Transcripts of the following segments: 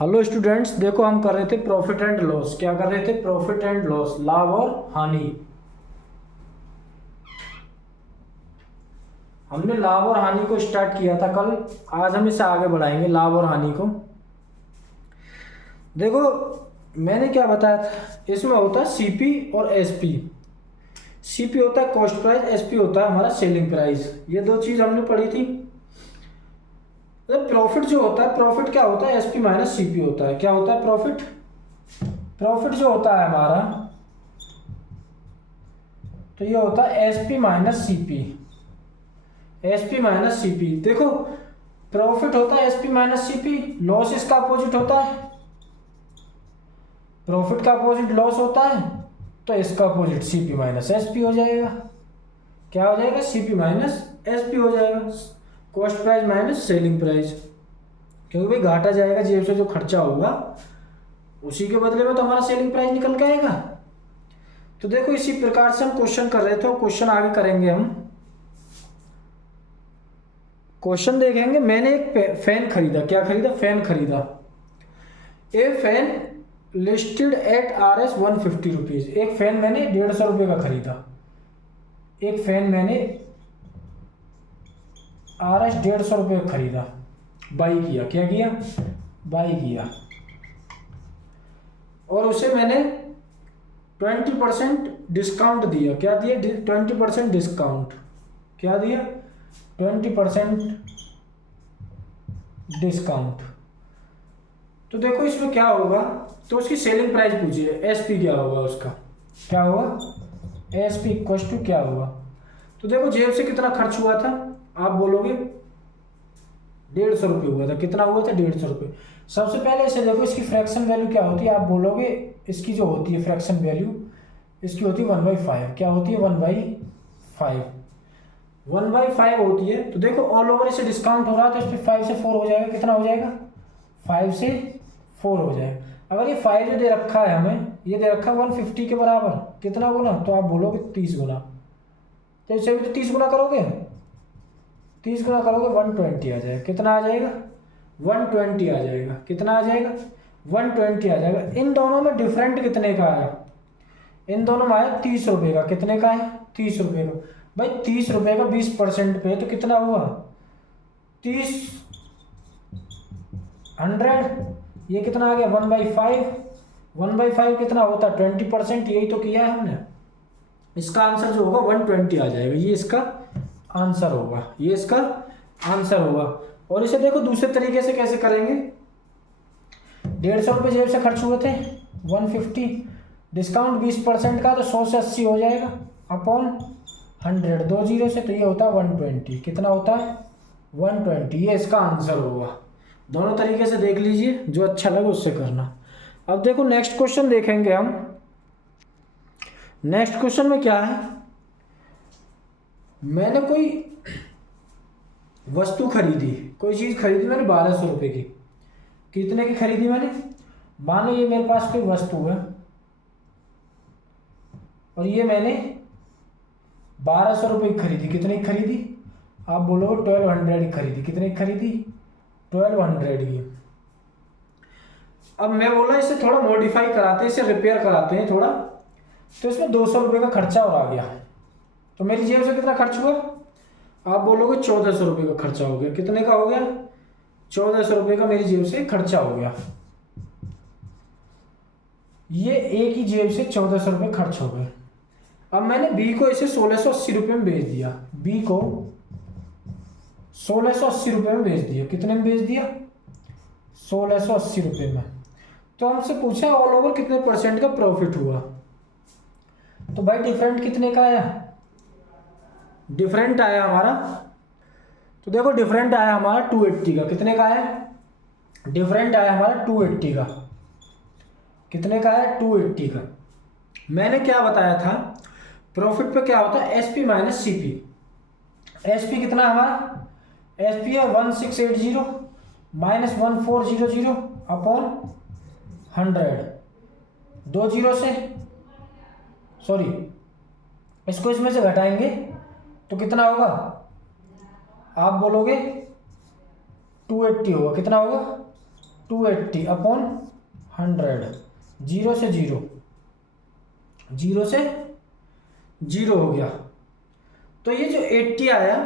Hello students, देखो हम कर रहे थे प्रॉफिट एंड लॉस। क्या कर रहे थे? प्रॉफिट एंड लॉस, लाभ और हानि। हमने लाभ और हानि को स्टार्ट किया था कल। आज हम इसे आगे बढ़ाएंगे, लाभ और हानि को। देखो मैंने क्या बताया था, इसमें होता है सीपी और एसपी। सीपी होता है कॉस्ट प्राइस, एसपी होता है हमारा सेलिंग प्राइस। ये दो चीज हमने पढ़ी थी। प्रॉफिट जो होता है, प्रॉफिट क्या होता है? एसपी माइनस सीपी होता है। क्या होता है प्रॉफिट? प्रॉफिट जो होता है हमारा, तो ये होता है SP minus CP. SP minus CP. देखो प्रॉफिट होता है एसपी माइनस सीपी, लॉस इसका अपोजिट होता है। प्रॉफिट का अपोजिट लॉस होता है, तो इसका अपोजिट सीपी माइनस एसपी हो जाएगा। क्या हो जाएगा? सीपी माइनस एसपी हो जाएगा। Cost price minus selling price. क्योंकि भाई घाटा जाएगा, जेब से जो खर्चा होगा उसी के बदले में तो हमारा सेलिंग प्राइस निकल के आएगा। तो देखो इसी प्रकार से हम क्वेश्चन कर रहे थे और क्वेश्चन आगे करेंगे हम। क्वेश्चन देखेंगे। मैंने एक फैन खरीदा। क्या खरीदा? फैन खरीदा। ए fan listed at RS 150 rupees. एक फैन मैंने 150 रुपये का खरीदा। एक फैन मैंने RS 150 रुपये का खरीदा, बाई किया। क्या किया? बाई किया। और उसे मैंने 20% डिस्काउंट दिया। क्या दिया? 20% डिस्काउंट। क्या दिया? 20% डिस्काउंट। तो देखो इसमें क्या होगा, तो उसकी सेलिंग प्राइस पूछिए, एसपी क्या होगा उसका? क्या होगा? एसपी इक्वल टू क्या होगा? तो देखो जेब से कितना खर्च हुआ था, आप बोलोगे 150 रुपये हुआ था। कितना हुआ था? 150 रुपये। सबसे पहले इसे देखो, इसकी फ्रैक्शन वैल्यू क्या होती है? आप बोलोगे इसकी जो होती है फ्रैक्शन वैल्यू, इसकी होती है 1/5। क्या होती है? 1/5। 1/5 होती है। तो देखो ऑल ओवर इसे डिस्काउंट हो रहा है, तो इस पर 5 से 4 हो जाएगा। कितना हो जाएगा? 5 से 4 हो जाएगा। अगर ये 5 जो दे रखा है हमें, ये दे रखा है 150 के बराबर। कितना गुना? तो आप बोलोगे 30 गुना। तो इसे भी तो 30 गुना करोगे। 30 गुना करोगे 120 आ जाएगा। कितना आ जाएगा? 120 आ जाएगा। कितना आ जाएगा? 120 आ जाएगा। इन दोनों में डिफरेंट कितने का आया? इन दोनों में आया 30 रुपये का। कितने का है? 30 रुपये का। भाई 30 रुपये का 20% पे तो कितना हुआ? 100। ये कितना आ गया? 1/5। 1/5 कितना होता है? 20%। यही तो किया है हमने। इसका आंसर जो होगा 120 आ जाएगा। ये इसका आंसर होगा। ये इसका आंसर होगा। और इसे देखो दूसरे तरीके से कैसे करेंगे। 150 रुपये जेब से खर्च हुए थे, 150 डिस्काउंट 20% का, तो 100 से 80 हो जाएगा अपॉन 100, 2 जीरो से, तो ये होता है 120। कितना होता है? 120। ये इसका आंसर होगा। दोनों तरीके से देख लीजिए, जो अच्छा लगे उससे करना। अब देखो नेक्स्ट क्वेश्चन देखेंगे हम। नेक्स्ट क्वेश्चन में क्या है, मैंने कोई वस्तु खरीदी, कोई चीज खरीदी मैंने 1200 रुपये की। कितने की खरीदी मैंने? मानो ये मेरे पास कोई वस्तु है और ये मैंने 1200 रुपये की खरीदी। कितने की खरीदी? आप बोलोगे 1200 की खरीदी। कितने की खरीदी? 1200 की। अब मैं बोला इसे थोड़ा मॉडिफाई कराते हैं, इसे रिपेयर कराते हैं थोड़ा, तो इसमें 200 रुपये का खर्चा और आ गया। तो मेरी जेब से कितना खर्च हुआ? आप बोलोगे 1400 रुपये का खर्चा हो गया। कितने का हो गया? 1400 रुपये का मेरी जेब से खर्चा हो गया। ये एक ही जेब से 1400 रुपये खर्च हो गए। अब मैंने बी को इसे 1680 रुपये में बेच दिया। बी को 1680 रुपये में बेच दिया। कितने में बेच दिया? 1680 रुपये में। तो हमसे पूछा ऑल ओवर कितने परसेंट का प्रॉफिट हुआ। तो भाई डिफरेंट कितने का आया? डिफरेंट आया हमारा, तो देखो डिफरेंट आया हमारा 280 का। कितने का आया? डिफरेंट आया हमारा 280 का। कितने का आया? 280 का। मैंने क्या बताया था, प्रॉफिट पे क्या होता है? SP minus CP. एसपी कितना है हमारा? एसपी है 1680 माइनस 1400 अपॉन 100। 2 जीरो से, सॉरी, इसको इसमें से घटाएंगे तो कितना होगा? आप बोलोगे 280 होगा। कितना होगा? 280 अपॉन 100, 0 से 0, 0 से 0 हो गया। तो ये जो 80 आया,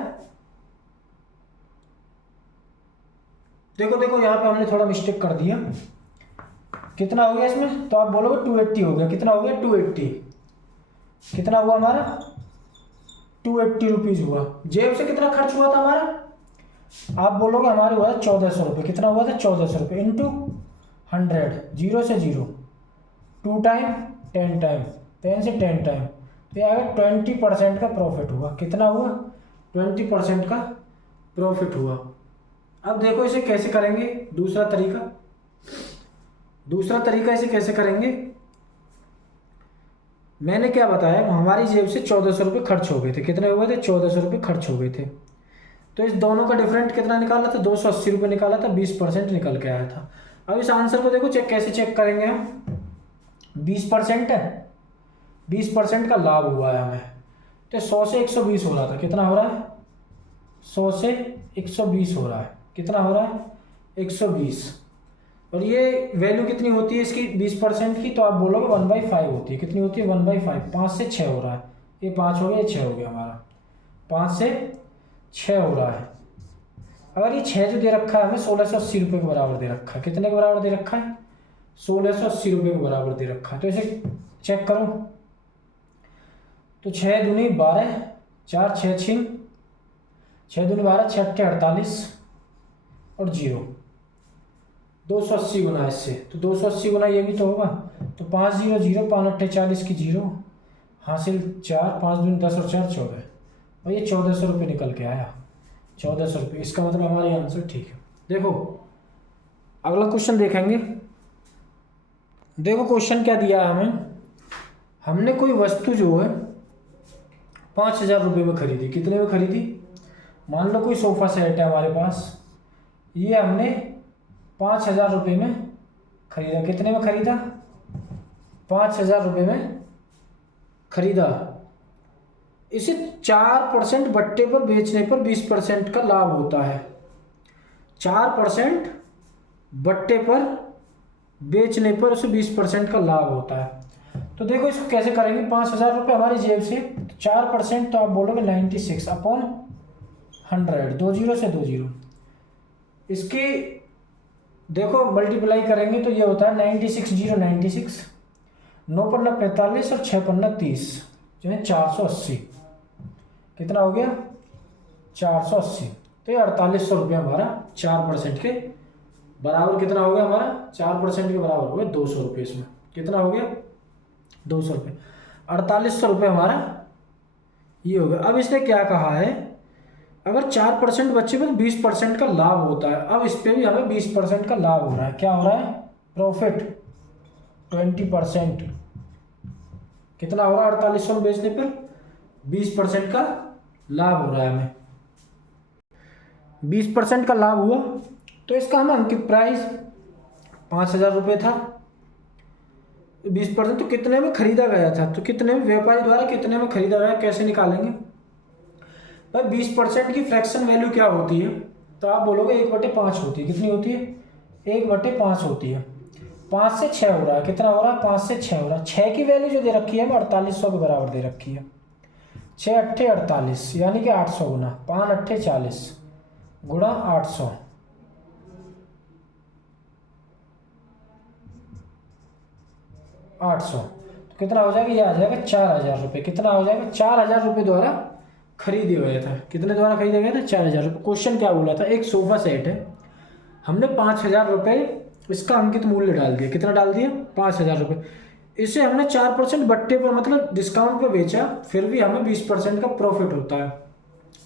देखो देखो यहाँ पे हमने थोड़ा मिस्टेक कर दिया। कितना हो गया इसमें, तो आप बोलोगे 280 हो गया। कितना हो गया 280, कितना हुआ हमारा 280 रुपीज़ हुआ। जेब से कितना खर्च हुआ था हमारा, आप बोलोगे हमारे हुआ 1400 रुपये। कितना हुआ था 1400 रुपये इंटू 100, 0 से 0, 2 टाइम 10 टाइम, 10 से 10 टाइम, तो ये आगे 20% का प्रॉफिट हुआ। कितना हुआ 20% का प्रॉफिट हुआ। अब देखो इसे कैसे करेंगे, दूसरा तरीका इसे कैसे करेंगे। मैंने क्या बताया, हमारी जेब से 1400 रुपये खर्च हो गए थे। कितने हुए थे 1400 रुपये खर्च हो गए थे। तो इस दोनों का डिफरेंट कितना निकाला था 280 रुपये निकाला था, 20% निकल के आया था। अब इस आंसर को देखो कैसे चेक करेंगे हम, 20% है, 20% का लाभ हुआ है हमें। तो 100 से 120 हो रहा था। कितना हो रहा है 100 से 120 हो रहा है। कितना हो रहा है 120। और ये वैल्यू कितनी होती है इसकी 20% की, तो आप बोलोगे 1/5 होती है। कितनी होती है 1/5, 5 से 6 हो रहा है। ये 5 हो गया, ये 6 हो गया हमारा, 5 से 6 हो रहा है। अगर ये 6 जो दे रखा है हमें 1680 रुपये के बराबर दे रखा है। कितने के बराबर दे रखा है 1680 रुपये के बराबर दे रखा है। तो इसे चेक करो, तो 6 दूनी 12, 4 6 6, 6 दूनी 12, 6 8 48 और 0, 280 गुना इससे, तो 280 गुना ये भी तो होगा। तो 5 0 0, 5 8 40 की 0 हासिल 4, 5 दूनी 10 और 4 14, और ये 1400 रुपये निकल के आया, 1400 रुपये। इसका मतलब हमारा आंसर ठीक है। देखो अगला क्वेश्चन देखेंगे। देखो क्वेश्चन क्या दिया है हमें, हमने कोई वस्तु जो है 5000 रुपये में खरीदी। कितने में खरीदी, मान लो कोई सोफ़ा सेट है हमारे पास, ये हमने 5000 रुपये में खरीदा। कितने में खरीदा 5000 रुपये में खरीदा। इसे 4% बट्टे पर बेचने पर 20% का लाभ होता है। 4% बट्टे पर बेचने पर उसे 20% का लाभ होता है। तो देखो इसको कैसे करेंगे, 5000 रुपये हमारी जेब से, 4%, तो आप बोलोगे 96 अपॉन 100, 2 0 से 2 0। इसकी देखो मल्टीप्लाई करेंगे तो ये होता है 96 0 96, 9 पन्ना 45 और 6 पन्ना 30, जो है 480। कितना हो गया 480। तो ये 4800 रुपये हमारा 4% के बराबर। कितना हो गया हमारा 4% के बराबर हो गया 200 रुपये। इसमें कितना हो गया 200 रुपये, 4800 रुपये हमारा ये हो गया। अब इसने क्या कहा है, अगर 4% बच्चे में तो 20% का लाभ होता है। अब इस पर भी हमें 20% का लाभ हो रहा है। क्या हो रहा है प्रॉफिट 20%। कितना हो रहा है 4800 में बेचने पर 20% का लाभ हो रहा है हमें। 20% का लाभ हुआ तो इसका हमें अंकित प्राइस 5000 रुपये था। 20% तो कितने में खरीदा गया था, तो कितने में व्यापारी द्वारा कितने में खरीदा गया, कैसे निकालेंगे भाई। 20% की फ्रैक्शन वैल्यू क्या होती है, तो आप बोलोगे 1/5 होती है। कितनी होती है 1/5 होती है। 5 से 6 हो रहा है। कितना हो रहा है 5 से 6 हो रहा है। 6 की वैल्यू जो दे रखी है 4800 के बराबर दे रखी है। 6 8 48 यानी कि 800 गुना 5 8 40 गुणा 800, तो कितना हो जाएगा, ये आ जाएगा 4000 रुपये। कितना हो जाएगा 4000 रुपये द्वारा खरीदे गए था। कितने द्वारा खरीदा गया था 4000 रुपये। क्वेश्चन क्या बोला था, एक सोफा सेट है, हमने 5000 रुपये इसका अंकित मूल्य डाल दिया। कितना डाल दिया 5000 रुपये। इसे हमने 4% बट्टे पर मतलब डिस्काउंट पर बेचा, फिर भी हमें 20% का प्रॉफिट होता है।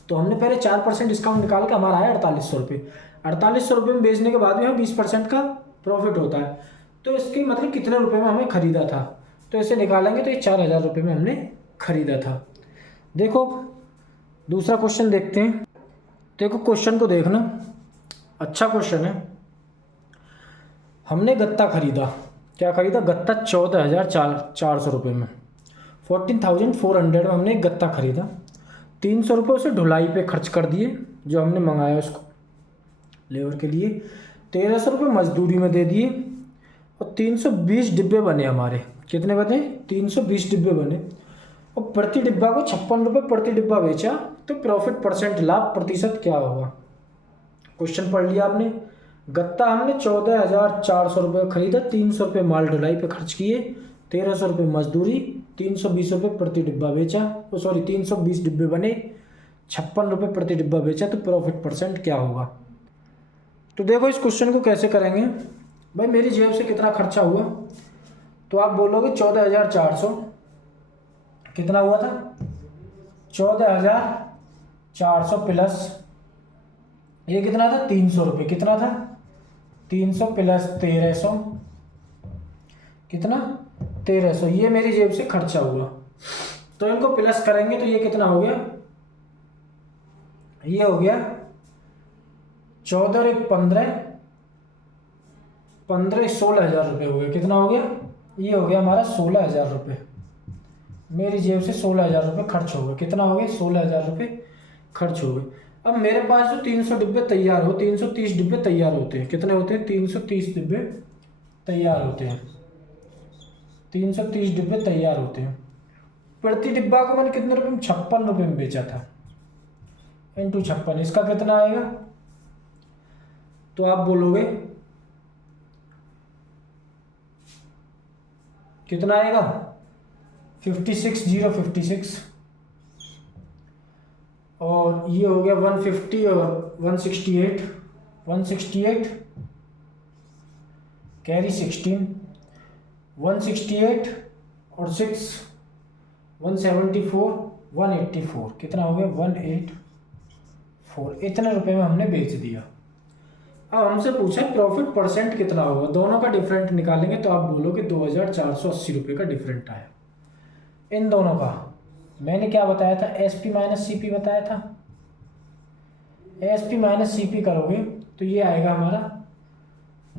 तो हमने पहले 4% डिस्काउंट निकाल के हमारा आया 4800 रुपये। 4800 रुपये में बेचने के बाद में हमें 20% का प्रॉफिट होता है। तो इसकी मतलब कितने रुपए में हमें खरीदा था, तो इसे निकालेंगे तो ये 4000 रुपये में हमने खरीदा था। देखो दूसरा क्वेश्चन देखते हैं। देखो क्वेश्चन को देखना, अच्छा क्वेश्चन है। हमने गत्ता खरीदा, क्या खरीदा गत्ता 14400 रुपये में, 14400 में हमने एक गत्ता खरीदा। 300 रुपये उसे ढुलाई पे खर्च कर दिए, जो हमने मंगाया उसको लेबर के लिए। 1300 रुपये मजदूरी में दे दिए और 320 डिब्बे बने हमारे। कितने बने? 320 डिब्बे बने और प्रति डिब्बा को 56 रुपये प्रति डिब्बा बेचा, तो प्रॉफिट परसेंट लाभ प्रतिशत क्या होगा? क्वेश्चन पढ़ लिया आपने। गत्ता हमने 14,400 रुपये खरीदा, 300 रुपये माल ढुलाई पे खर्च किए, 1300 रुपये मजदूरी, 320 रुपये प्रति डिब्बा बेचा, 320 डिब्बे बने, 56 रुपये प्रति डिब्बा बेचा, तो प्रॉफिट परसेंट क्या होगा? तो देखो इस क्वेश्चन को कैसे करेंगे। भाई मेरी जेब से कितना खर्चा हुआ, तो आप बोलोगे 14,400। कितना हुआ था? 14,400 प्लस ये कितना था? 300 रुपये। कितना था? 300 प्लस 1300, कितना? 1300। ये मेरी जेब से खर्चा हुआ, तो इनको प्लस करेंगे तो ये कितना हो गया? ये हो गया 14 और 1 15, 15 16,000 रुपये हो गए। कितना हो गया? ये हो गया हमारा 16,000 रुपये। मेरी जेब से 16,000 रुपये खर्च हो गए। कितना हो गया? 16,000 रुपये खर्च हो गए। अब मेरे पास जो 300 डिब्बे तैयार हो, 330 डिब्बे तैयार होते हैं। कितने होते हैं? 330 डिब्बे तैयार होते हैं। 330 डिब्बे तैयार होते हैं। प्रति डिब्बा को मैंने कितने रुपये में? 56 रुपये में बेचा था, इंटू 56। इसका कितना आएगा? तो आप बोलोगे कितना आएगा? 56,056। और ये हो गया 150 और 168, 168 कैरी 16, 168 और 6 174, 184। कितना हो गया? 184। इतने रुपए में हमने बेच दिया। अब हमसे पूछा प्रॉफिट परसेंट कितना होगा, दोनों का डिफरेंट निकालेंगे तो आप बोलोगे 2,480 रुपये का डिफरेंट आया इन दोनों का। मैंने क्या बताया था? एसपी माइनस सीपी बताया था। एसपी माइनस सीपी करोगे तो ये आएगा हमारा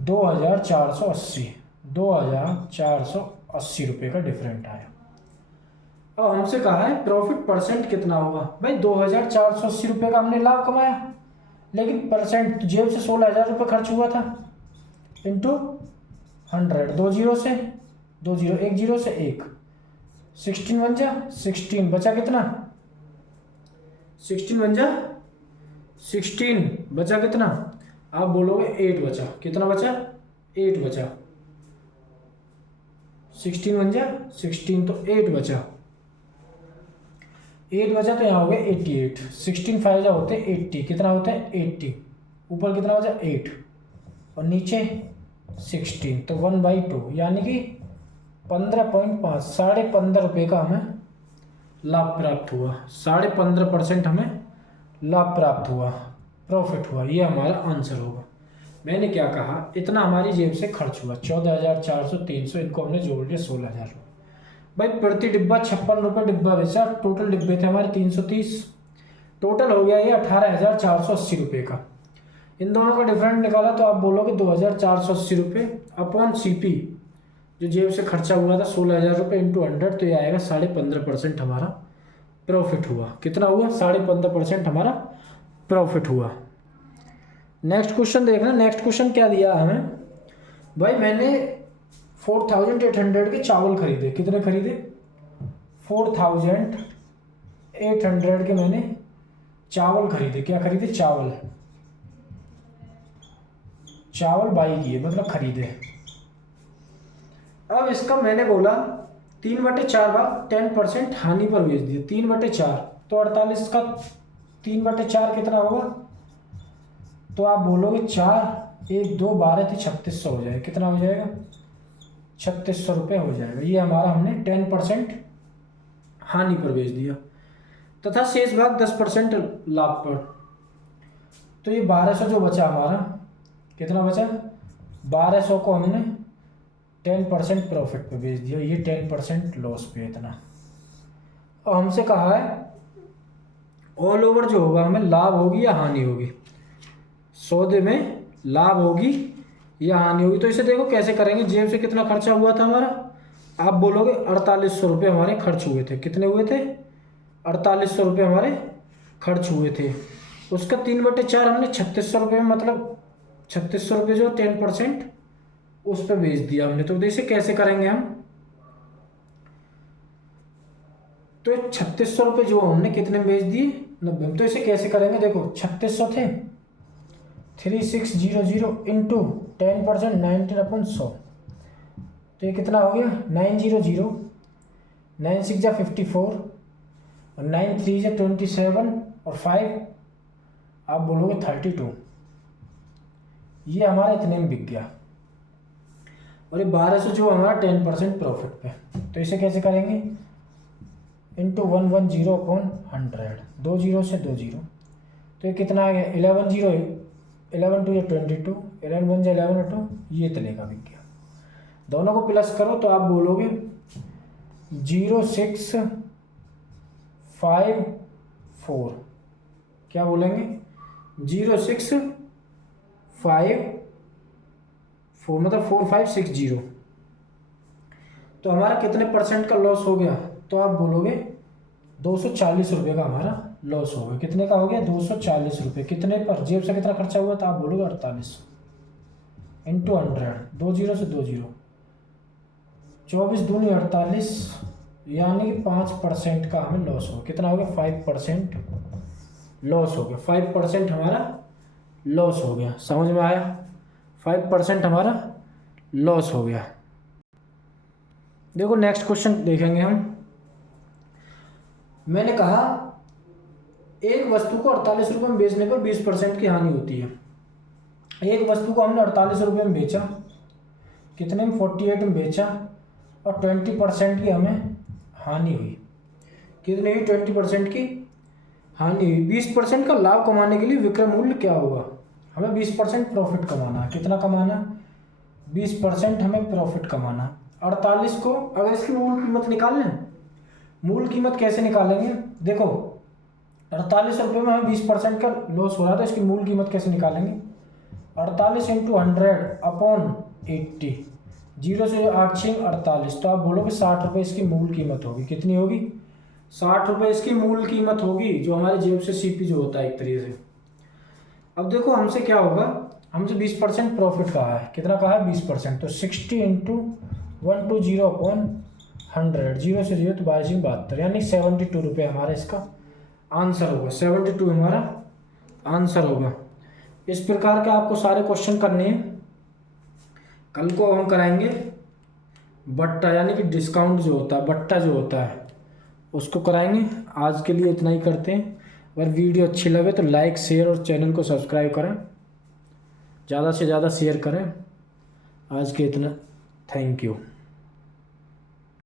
2,480, 2,480 रुपये का डिफरेंट आया। अब हमसे कहा है प्रॉफिट परसेंट कितना होगा। भाई 2,480 रुपये का हमने लाभ कमाया, लेकिन परसेंट जेब से 16,000 रुपये खर्च हुआ था, इंटू 100, 2 जीरो से 2 जीरो, 1 जीरो से 1, 16 बन जा 16, बचा कितना? 16 बन जा 16, बचा कितना? आप बोलोगे 8 बचा। कितना बचा? 8 बचा। 16 बन जा 16, तो 8 बचा। 8 बचा तो यहाँ हो गया 88। 16 5 जा होते 80। कितना होता है? 80। ऊपर कितना बचा? 8 और नीचे 16, तो 1/2 यानी कि 15.5, 15.5 रुपये का हमें लाभ प्राप्त हुआ। 15.5% हमें लाभ प्राप्त हुआ, प्रॉफिट हुआ। ये हमारा आंसर होगा। मैंने क्या कहा? इतना हमारी जेब से खर्च हुआ, 14,400, 300, इनको हमने जोड़ लिया 16,000 रुपये। भाई प्रति डिब्बा 56 रुपये डिब्बा बेचा, टोटल डिब्बे थे हमारे 330, टोटल हो गया ये 18,480 रुपये का। इन दोनों का डिफरेंट निकाला तो आप बोलोगे 2,480 रुपये अपॉन सीपी, जो जेब से खर्चा हुआ था 16,000 रुपये, इंटू 100, तो ये आएगा 15.5% हमारा प्रॉफिट हुआ। कितना हुआ? 15.5% हमारा प्रॉफिट हुआ। नेक्स्ट क्वेश्चन देखना। नेक्स्ट क्वेश्चन क्या दिया हमें? भाई मैंने 4,800 के चावल खरीदे। कितने खरीदे? 4,800 के मैंने चावल खरीदे। क्या खरीदे? चावल। चावल बाई किए, मतलब खरीदे। अब इसका मैंने बोला 3/4 भाग 10% हानि पर बेच दिया। 3/4 तो 48 का 3/4 कितना होगा? तो आप बोलोगे 4, 1, 2, 12 तो 3600 हो जाएगा। कितना हो जाएगा? 3600 रुपये हो जाएगा। ये हमारा हमने 10% हानि पर बेच दिया, तथा शेष भाग 10% लाभ पर। तो ये 1200 जो बचा हमारा, कितना बचा? 1200 को हमने 10% प्रॉफिट पे बेच दिया, ये 10% लॉस पे इतना। और हमसे कहा है ऑल ओवर जो होगा हमें लाभ होगी या हानि होगी, सौदे में लाभ होगी या हानि होगी। तो इसे देखो कैसे करेंगे। जेब से कितना खर्चा हुआ था हमारा? आप बोलोगे 4800 रुपये हमारे खर्च हुए थे। कितने हुए थे? 4800 रुपये हमारे खर्च हुए थे। उसका 3/4 हमने 3600 रुपये में मतलब ₹3600 जो 10% उस पर बेच दिया हमने। तो इसे कैसे करेंगे हम, तो ₹3600 जो हमने कितने में बेच दिए, 90 में। तो इसे कैसे करेंगे, देखो 3600 थे, 3600 इंटू 10%, 19/100, तो ये कितना हो गया 900, 9 6 जा 54 और 9 3 जा 27 और 5 आप बोलोगे 32, ये हमारा इतने में बिक गया। और ये 1200 जो हमारा 10% प्रॉफिट पे। तो इसे कैसे करेंगे, इंटू 110/100, 2 जीरो से 2 जीरो, तो ये कितना आ गया 11 जीरो, 11 2 या 22, 11 1 जा 11 2, ये इतने का बिक गया। दोनों को प्लस करो तो आप बोलोगे 0654, क्या बोलेंगे 0654 मतलब 4560। तो हमारा कितने परसेंट का लॉस हो गया, तो आप बोलोगे ₹240 का हमारा लॉस हो गया। कितने का हो गया ₹240, कितने पर, जेब से कितना खर्चा हुआ, तो आप बोलोगे 4800 इंटू 100, 2 जीरो से 2 जीरो, 24 दूनी 48, यानी कि 5% का हमें लॉस हो। कितना हो गया 5% लॉस हो गया, 5% हमारा लॉस हो गया। समझ में आया, 5% हमारा लॉस हो गया। देखो नेक्स्ट क्वेश्चन देखेंगे हम। मैंने कहा एक वस्तु को ₹48 में बेचने पर 20% की हानि होती है। एक वस्तु को हमने ₹48 में बेचा, कितने में 48 में बेचा, और 20% की हमें हानि हुई। कितनी हुई 20% की हानि हुई। 20% का लाभ कमाने के लिए विक्रय मूल्य क्या होगा, हमें 20% प्रॉफिट कमाना है। कितना कमाना, 20% हमें प्रॉफिट कमाना। 48 को अगर इसकी मूल कीमत निकाल लें, मूल कीमत कैसे निकालेंगे, देखो ₹48 में हमें 20% का लॉस हो रहा था, इसकी मूल कीमत कैसे निकालेंगे, 48 इंटू 100/80, 0 से 8 6 48, तो आप बोलोगे ₹60 इसकी मूल कीमत होगी। कितनी होगी, ₹60 इसकी मूल कीमत होगी, जो हमारे जेब से सीपी जो होता है एक तरीके से। अब देखो हमसे क्या होगा, हमसे 20% प्रॉफिट कहा है, कितना कहा है 20%, तो 60 इंटू 120/100, 0 से 0 तो 22/72, यानी ₹72 हमारा इसका आंसर होगा। 72 हमारा आंसर होगा। इस प्रकार के आपको सारे क्वेश्चन करने हैं। कल को हम कराएंगे बट्टा, यानी कि डिस्काउंट जो होता है, बट्टा जो होता है उसको कराएंगे। आज के लिए इतना ही करते हैं। अगर वीडियो अच्छी लगे तो लाइक शेयर और चैनल को सब्सक्राइब करें, ज़्यादा से ज़्यादा शेयर करें। आज के इतना, थैंक यू।